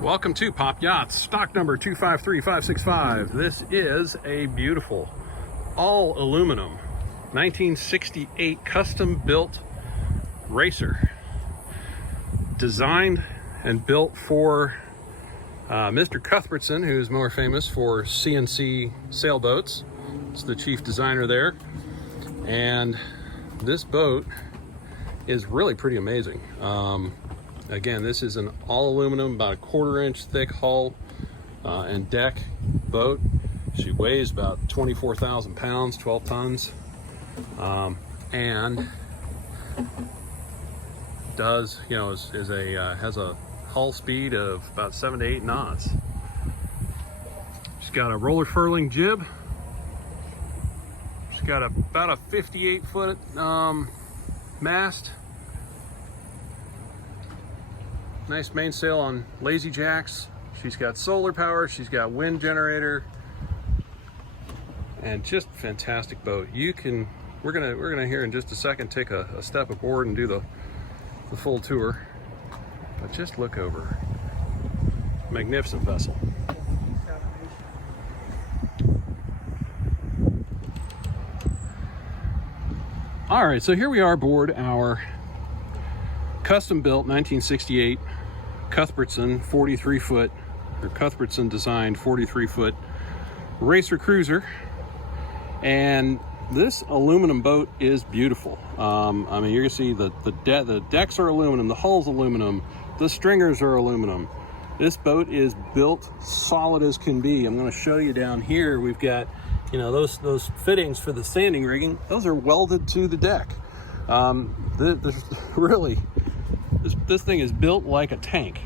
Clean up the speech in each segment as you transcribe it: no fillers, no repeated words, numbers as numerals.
Welcome to Pop Yachts, stock number 253565. This is a beautiful, all aluminum, 1968 custom built racer. Designed and built for Mr. Cuthbertson, who's more famous for CNC sailboats. It's the chief designer there. And this boat is really pretty amazing. Again, this is an all aluminum, about a 1/4 inch thick hull and deck boat. She weighs about 24,000 pounds, 12 tons, and does, you know, has a hull speed of about 7 to 8 knots. She's got a roller furling jib. She's got about a 58-foot mast. Nice mainsail on lazy jacks. She's got solar power. She's got wind generator, and just fantastic boat. We're gonna here in just a second take a step aboard and do the full tour. But just look over her. Magnificent vessel. All right, so here we are aboard our custom-built 1968 Cuthbertson 43-foot, or Cuthbertson designed 43-foot racer cruiser. And this aluminum boat is beautiful. I mean, you're gonna see the decks are aluminum, the hull's aluminum, the stringers are aluminum. This boat is built solid as can be. I'm gonna show you down here. We've got, you know, those fittings for the standing rigging. Those are welded to the deck. Really, this thing is built like a tank.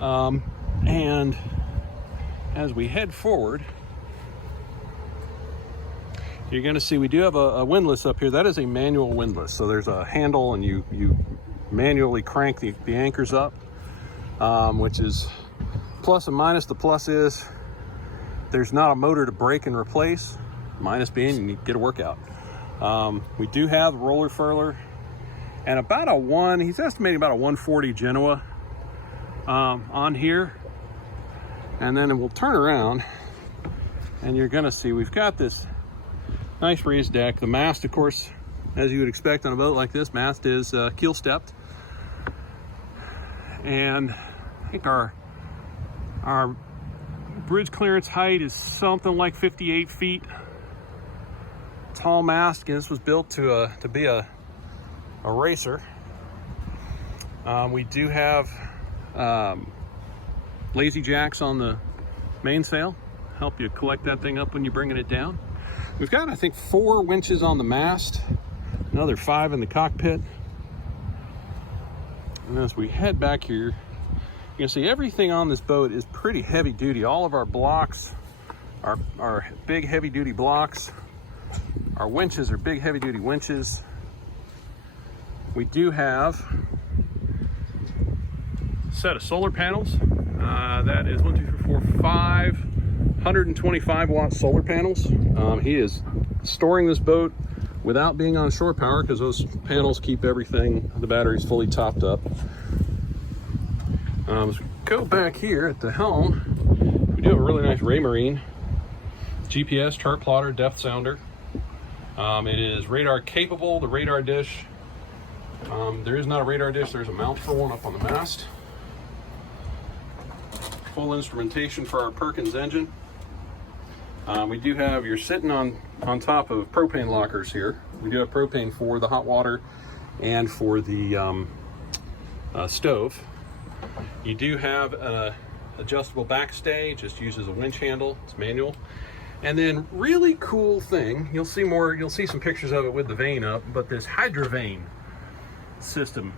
And as we head forward, you're going to see we do have a windlass up here. That is a manual windlass. So there's a handle, and you manually crank the anchors up, which is plus and minus. The plus is there's not a motor to break and replace. Minus being you need to get a workout. We do have roller furler and about he's estimating about a 140 Jeanneau on here. And then we'll turn around and you're gonna see we've got this nice raised deck. The mast, of course, as you would expect on a boat like this, mast is keel stepped. And I think our bridge clearance height is something like 58 feet. Tall mast. Again, this was built to be a racer. We do have lazy jacks on the mainsail, help you collect that thing up when you're bringing it down. We've got, I think, 4 winches on the mast, another 5 in the cockpit. And as we head back here, you can see everything on this boat is pretty heavy duty. All of our blocks are big heavy duty blocks. Our winches are big heavy duty winches. We do have a set of solar panels. That is 1, 2, 3, 4, 5 125 watt solar panels. He is storing this boat without being on shore power because those panels keep everything, the batteries fully topped up. As we go back here at the helm, we do have a really nice Raymarine GPS chart plotter, depth sounder. It is radar capable. The radar dish, there is not a radar dish, there's a mount for one up on the mast. Full instrumentation for our Perkins engine. We do have, you're sitting on top of propane lockers here. We do have propane for the hot water and for the stove. You do have an adjustable backstay, just uses a winch handle, it's manual. And then really cool thing, you'll see some pictures of it with the vane up, but this hydrovane system,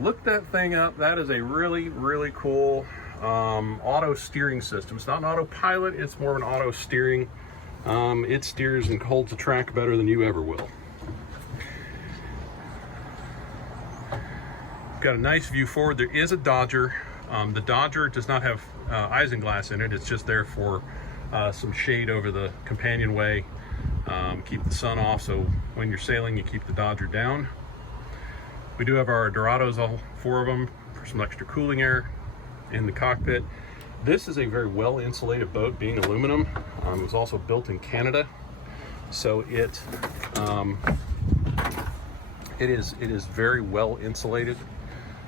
look that thing up. That is a really, really cool auto steering system. It's not an autopilot, it's more of an auto steering. It steers and holds the track better than you ever will. Got a nice view forward. There is a Dodger. The Dodger does not have isinglass in it. It's just there for some shade over the companionway, keep the sun off, so when you're sailing you keep the Dodger down. We do have our Dorados, all 4 of them, for some extra cooling air in the cockpit. This is a very well insulated boat, being aluminum. It was also built in Canada, so it is very well insulated.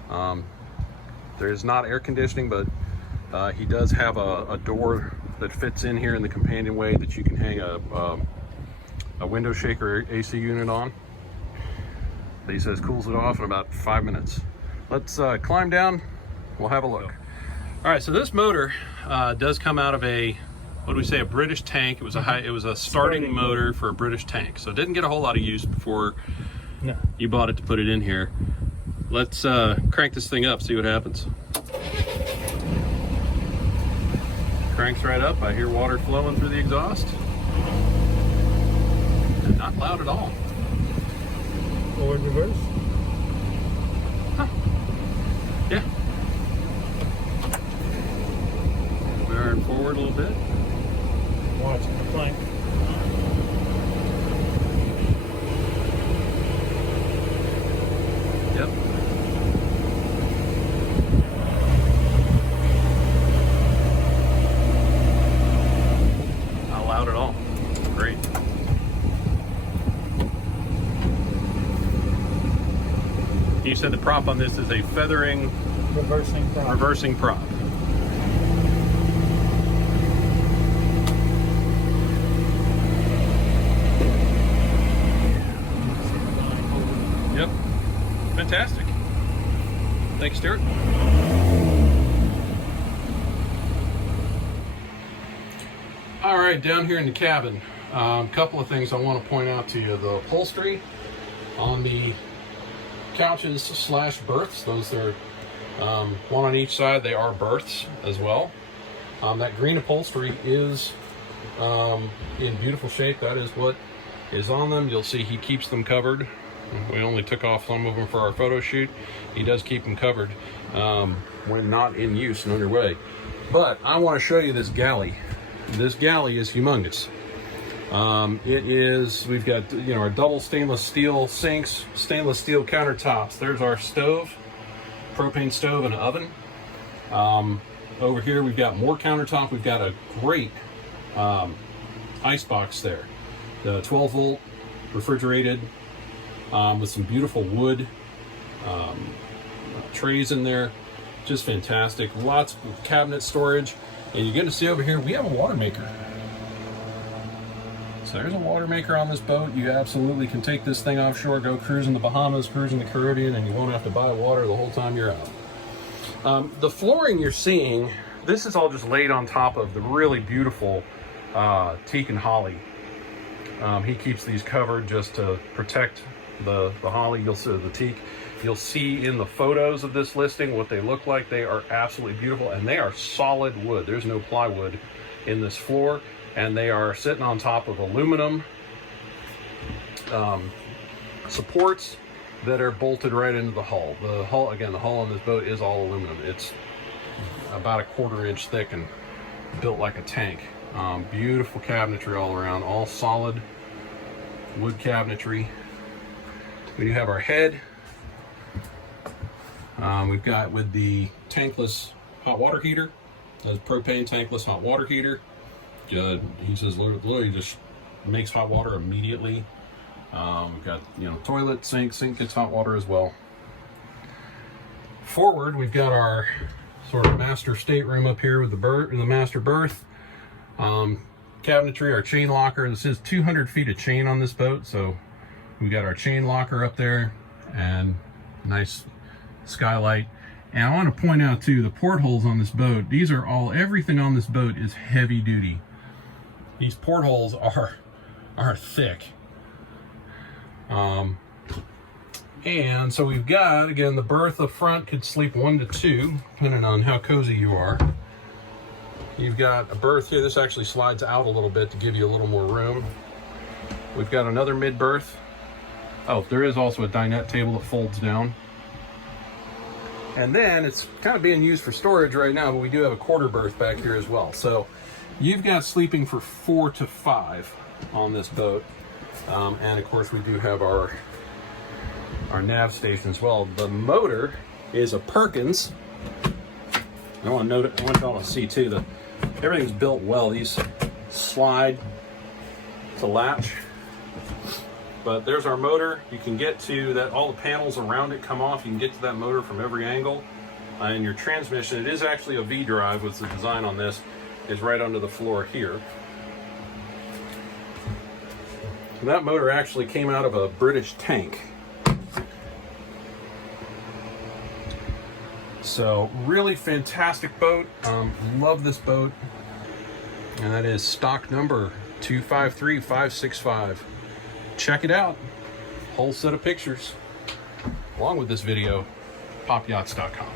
There is not air conditioning, but he does have a door that fits in here in the companionway that you can hang a window shaker AC unit on. He says cools it off in about 5 minutes. Let's climb down. We'll have a look. All right, so this motor does come out of a, what do we say, a British tank. It was a starting motor for a British tank, so it didn't get a whole lot of use before you bought it to put it in here. Let's crank this thing up, see what happens. Cranks right up. I hear water flowing through the exhaust. And not loud at all. Forward, reverse? Huh. Yeah. We are forward a little bit. Watching the plank. Yep. Not loud at all. Great. You said the prop on this is a feathering reversing prop. Yep. Fantastic. Thanks, Stuart. All right, down here in the cabin, a couple of things I want to point out to you. The upholstery on the couches slash berths, those are one on each side. They are berths as well. That green upholstery is in beautiful shape. That is what is on them. You'll see he keeps them covered. We only took off some of them for our photo shoot. He does keep them covered when not in use and underway. But I want to show you this galley. This galley is humongous. We've got, our double stainless steel sinks, stainless steel countertops. There's our stove, propane stove and oven. Over here we've got more countertop. We've got a great ice box there. The 12 volt refrigerated with some beautiful wood trays in there. Just fantastic. Lots of cabinet storage. And you're going to see over here, we have a water maker. So there's a water maker on this boat. You absolutely can take this thing offshore, go cruise in the Bahamas, cruise in the Caribbean, and you won't have to buy water the whole time you're out. The flooring you're seeing, this is all just laid on top of the really beautiful teak and holly. He keeps these covered just to protect the holly. You'll see the teak. You'll see in the photos of this listing what they look like. They are absolutely beautiful, and they are solid wood. There's no plywood in this floor. And they are sitting on top of aluminum supports that are bolted right into the hull. The hull on this boat is all aluminum. It's about a 1/4 inch thick and built like a tank. Beautiful cabinetry all around, all solid wood cabinetry. We do have our head. We've got with the tankless hot water heater. That's propane tankless hot water heater. He says literally just makes hot water immediately. We've got toilet, sink gets hot water as well. Forward, we've got our sort of master stateroom up here with the master berth. Cabinetry, our chain locker. This is 200 feet of chain on this boat, so we got our chain locker up there and nice skylight. And I want to point out too, the portholes on this boat, everything on this boat is heavy duty. These portholes are thick. And so we've got, again, the berth up front could sleep 1 to 2, depending on how cozy you are. You've got a berth here. This actually slides out a little bit to give you a little more room. We've got another mid berth. Oh, there is also a dinette table that folds down. And then it's kind of being used for storage right now, but we do have a 1/4 berth back here as well. So you've got sleeping for 4 to 5 on this boat. And of course we do have our nav station as well. The motor is a Perkins I want y'all to see too that everything's built well. These slide to latch. But there's our motor. You can get to that, all the panels around it come off. You can get to that motor from every angle. And your transmission, it is actually a V-drive, with the design on this, is right under the floor here. So that motor actually came out of a British tank. So really fantastic boat. Love this boat. And that is stock number 253565. Check it out. Whole set of pictures along with this video, popyachts.com.